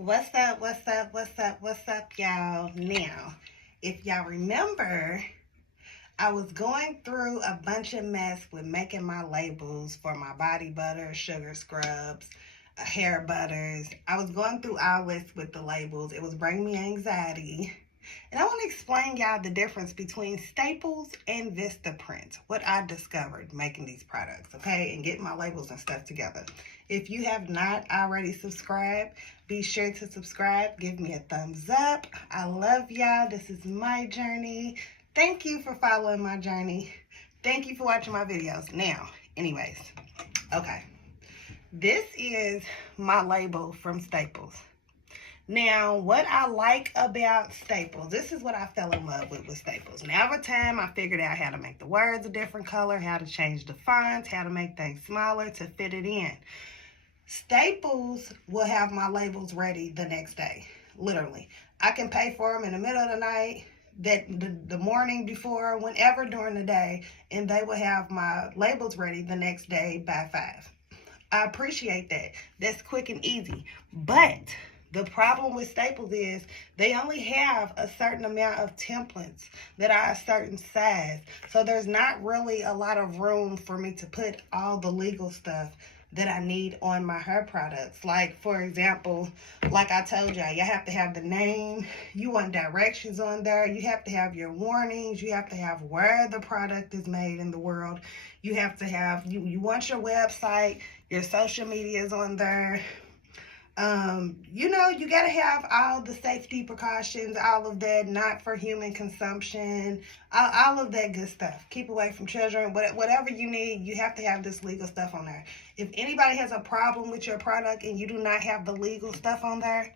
What's up, y'all? Now, if y'all remember, I was going through a bunch of mess with making my labels for my body butter, sugar scrubs, hair butters. I was going through all this with the labels. It was bringing me anxiety. And I want to explain y'all the difference between Staples and Vistaprint, what I discovered making these products, okay, and getting my labels and stuff together. If you have not already subscribed, be sure to subscribe. Give me a thumbs up. I love y'all. This is my journey. Thank you for following my journey. Thank you for watching my videos. Now, anyways, okay. This is my label from Staples. Now, what I like about Staples, this is what I fell in love with Staples. Now, over time, I figured out how to make the words a different color, how to change the fonts, how to make things smaller to fit it in. Staples will have my labels ready the next day, literally. I can pay for them in the middle of the night, the morning before, whenever during the day, and they will have my labels ready the next day by 5. I appreciate that. That's quick and easy. But the problem with Staples is they only have a certain amount of templates that are a certain size. So there's not really a lot of room for me to put all the legal stuff that I need on my hair products. Like, for example, like I told y'all, you have to have the name, you want directions on there, you have to have your warnings, you have to have where the product is made in the world, you have to have, you want your website, your social medias on there. You got to have all the safety precautions, all of that, not for human consumption, all of that good stuff. Keep away from children, whatever you need, you have to have this legal stuff on there. If anybody has a problem with your product and you do not have the legal stuff on there,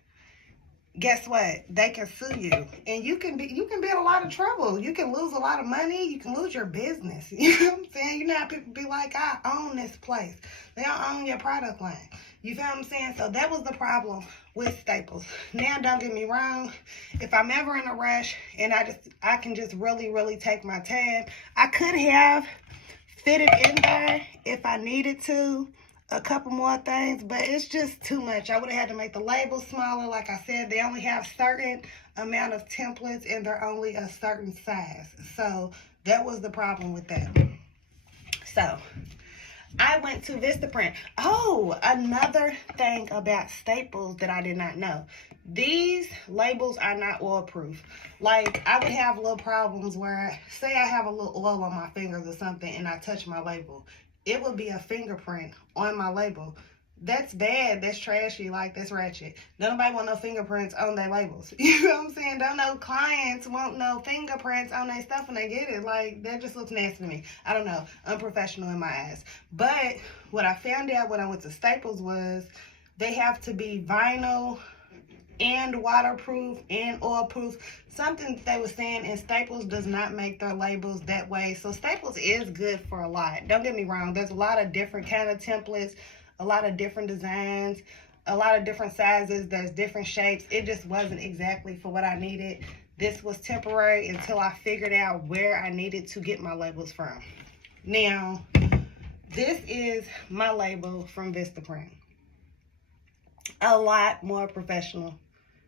guess what? They can sue you, and you can be in a lot of trouble. You can lose a lot of money. You can lose your business. You know what I'm saying? You know how people be like, I own this place. They don't own your product line. You feel what I'm saying? So that was the problem with Staples. Now, don't get me wrong. If I'm ever in a rush and I can just really, really take my time, I could have fitted in there if I needed to. A couple more things, but it's just too much. I would have had to make the labels smaller. Like I said, they only have certain amount of templates and they're only a certain size. So that was the problem with that. So I went to Vistaprint. Oh, another thing about Staples that I did not know. These labels are not oil proof. Like, I would have little problems where, say I have a little oil on my fingers or something and I touch my label. It would be a fingerprint on my label. That's bad. That's trashy. Like, that's ratchet. Nobody want no fingerprints on their labels. You know what I'm saying? Don't know clients want no fingerprints on their stuff when they get it. Like, that just looks nasty to me. I don't know. Unprofessional in my eyes. But what I found out when I went to Staples was they have to be vinyl and waterproof and oil proof. Something they were saying, and Staples does not make their labels that way. So Staples is good for a lot. Don't get me wrong. There's a lot of different kind of templates, a lot of different designs, a lot of different sizes. There's different shapes. It just wasn't exactly for what I needed. This was temporary until I figured out where I needed to get my labels from. Now, this is my label from Vistaprint. A lot more professional.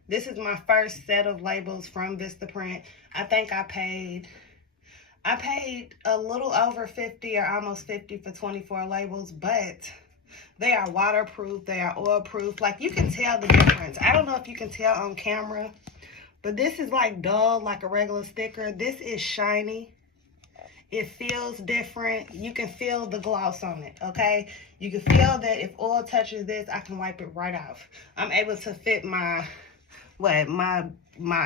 This is my first set of labels from Vistaprint. I think I paid a little over 50 or almost 50 for 24 labels, but they are waterproof, they are oil proof. Like, you can tell the difference. I don't know if you can tell on camera, but this is like dull, like a regular sticker. This is shiny. It feels different. You can feel the gloss on it, okay? You can feel that if oil touches this, I can wipe it right off. I'm able to fit my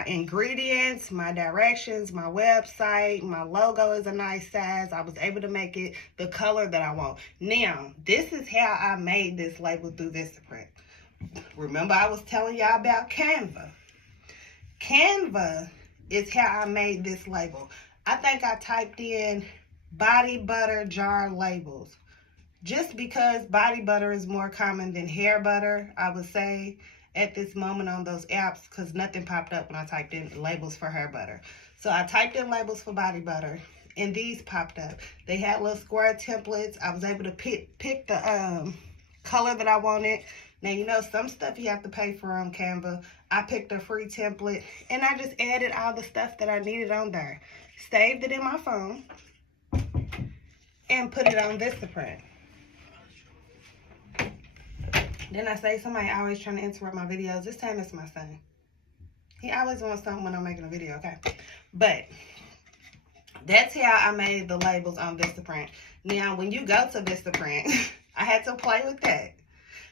ingredients, my directions, my website, my logo is a nice size. I was able to make it the color that I want. Now, this is how I made this label through Vistaprint. Remember I was telling y'all about Canva. Canva is how I made this label. I think I typed in body butter jar labels just because body butter is more common than hair butter, I would say, at this moment on those apps, because nothing popped up when I typed in labels for hair butter. So I typed in labels for body butter and these popped up. They had little square templates. I was able to pick the color that I wanted, Now, you know, some stuff you have to pay for on Canva. I picked a free template, and I just added all the stuff that I needed on there. Saved it in my phone, and put it on Vistaprint. Then I say somebody always trying to interrupt my videos. This time it's my son. He always wants something when I'm making a video, okay? But that's how I made the labels on Vistaprint. Now, when you go to Vistaprint, I had to play with that.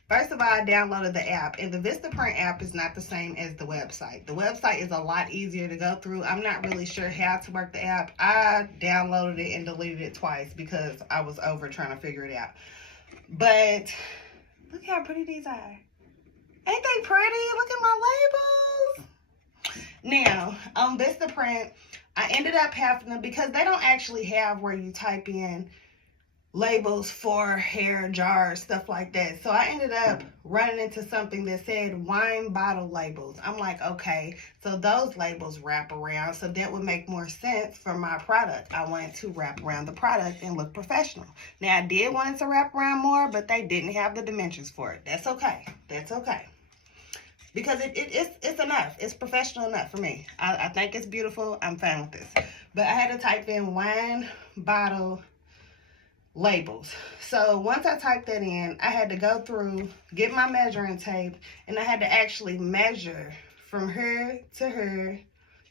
First of all, I downloaded the app, and the Vistaprint app is not the same as the website. The website is a lot easier to go through. I'm not really sure how to work the app. I downloaded it and deleted it twice because I was over trying to figure it out. But look how pretty these are. Ain't they pretty? Look at my labels. Now, on Vistaprint, I ended up having to, because they don't actually have where you type in labels for hair, jars, stuff like that. So I ended up running into something that said wine bottle labels. I'm like, okay, so those labels wrap around, so that would make more sense for my product. I wanted to wrap around the product and look professional. Now, I did want it to wrap around more, but they didn't have the dimensions for it. That's okay. That's okay. Because it's enough. It's professional enough for me. I think it's beautiful. I'm fine with this. But I had to type in wine bottle labels. So once I typed that in, I had to go through, get my measuring tape, and I had to actually measure from her to her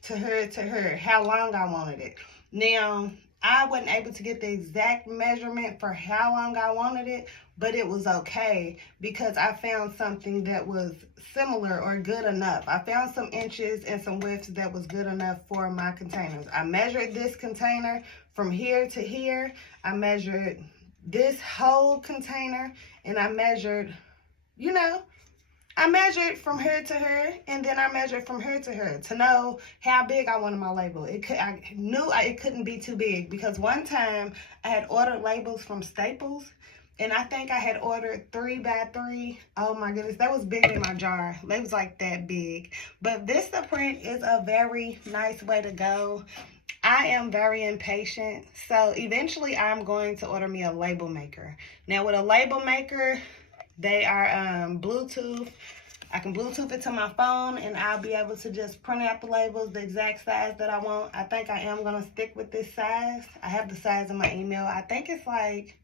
to her to her how long I wanted it. Now, I wasn't able to get the exact measurement for how long I wanted it, but it was okay because I found something that was similar or good enough. I found some inches and some widths that was good enough for my containers. I measured this container from here to here. I measured this whole container, and I measured, you know, I measured from her to her, and then I measured from her to her to know how big I wanted my label. I knew it couldn't be too big, because one time I had ordered labels from Staples, and I think I had ordered 3x3. Oh my goodness, that was bigger than my jar. They was like that big. But Vistaprint is a very nice way to go. I am very impatient, so eventually I'm going to order me a label maker. Now, with a label maker, they are Bluetooth. I can Bluetooth it to my phone, and I'll be able to just print out the labels the exact size that I want. I think I am going to stick with this size. I have the size in my email. I think it's like,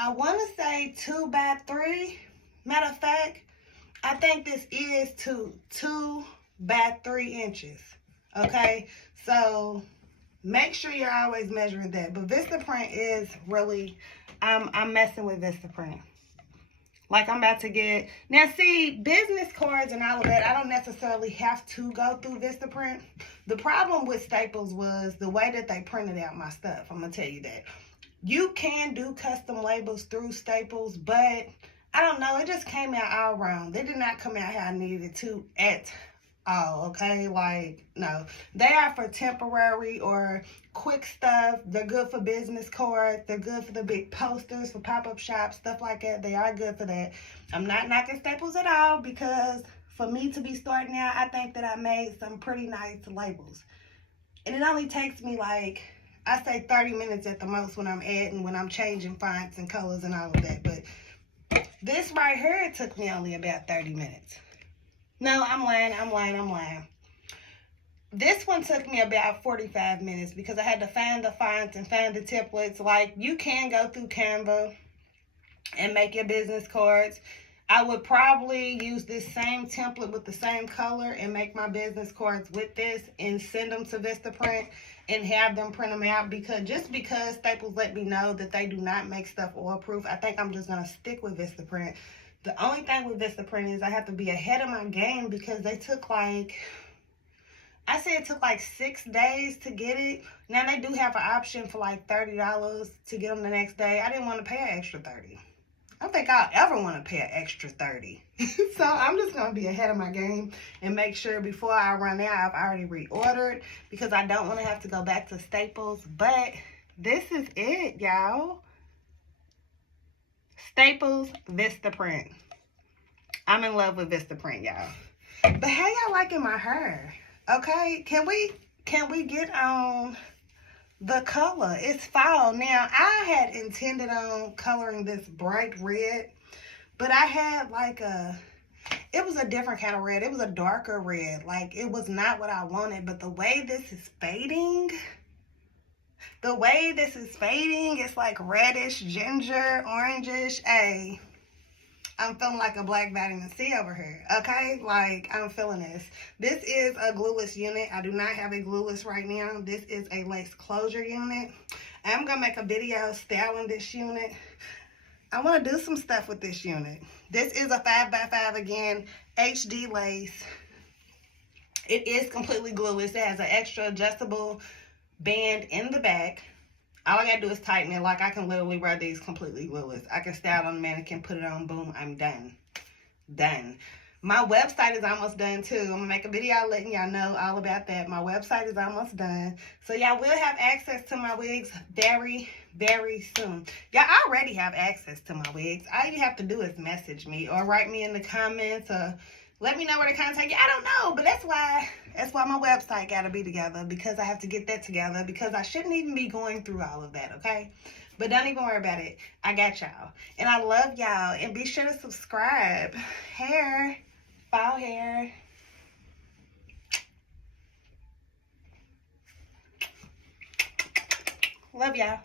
I want to say 2x3. Matter of fact, I think this is 2x3 inches. Okay, so make sure you're always measuring that. But Vistaprint is really, I'm messing with Vistaprint. Like, I'm about to get, now see, business cards and all of that, I don't necessarily have to go through Vistaprint. The problem with Staples was the way that they printed out my stuff. I'm going to tell you that. You can do custom labels through Staples, but I don't know, it just came out all wrong. They did not come out how I needed it to at all, okay? Like, no. They are for temporary or quick stuff. They're good for business cards. They're good for the big posters, for pop-up shops, stuff like that. They are good for that. I'm not knocking Staples at all, because for me to be starting out, I think that I made some pretty nice labels. And it only takes me, like, I say 30 minutes at the most when I'm adding, when I'm changing fonts and colors and all of that. But this right here, it took me only about 30 minutes. No, I'm lying. This one took me about 45 minutes because I had to find the fonts and find the templates. Like, you can go through Canva and make your business cards. I would probably use this same template with the same color and make my business cards with this and send them to Vistaprint and have them print them out, because Staples let me know that they do not make stuff oil proof, I think I'm just going to stick with Vistaprint. The only thing with Vistaprint is I have to be ahead of my game, because they took like, I say it took like 6 days to get it. Now they do have an option for like $30 to get them the next day. I didn't want to pay an extra $30. I don't think I'll ever want to pay an extra $30. So I'm just going to be ahead of my game and make sure before I run out, I've already reordered, because I don't want to have to go back to Staples. But this is it, y'all. Staples Vistaprint. I'm in love with Vistaprint, y'all. But how y'all liking my hair? Okay, can we get on the color? It's fall. Now, I had intended on coloring this bright red, But I had like it was a different kind of red. It was a darker red. Like, it was not what I wanted. But the way this is fading, it's like reddish, ginger, orangish. Hey, I'm feeling like a black vitamin C over here, okay? Like, I'm feeling this. This is a glueless unit. I do not have a glueless right now. This is a lace closure unit. I'm going to make a video styling this unit. I want to do some stuff with this unit. This is a 5x5 again, HD lace. It is completely glueless. It has an extra adjustable band in the back. All I gotta do is tighten it. Like, I can literally wear these completely glueless. I can style it on the mannequin, put it on, boom, I'm done. Done. My website is almost done too. I'm gonna make a video letting y'all know all about that. My website is almost done. So y'all will have access to my wigs very, very soon. Y'all already have access to my wigs. All you have to do is message me or write me in the comments or let me know where to contact you. I don't know, but that's why my website got to be together, because I have to get that together, because I shouldn't even be going through all of that, okay? But don't even worry about it. I got y'all. And I love y'all. And be sure to subscribe. Hair. Fall hair. Love y'all.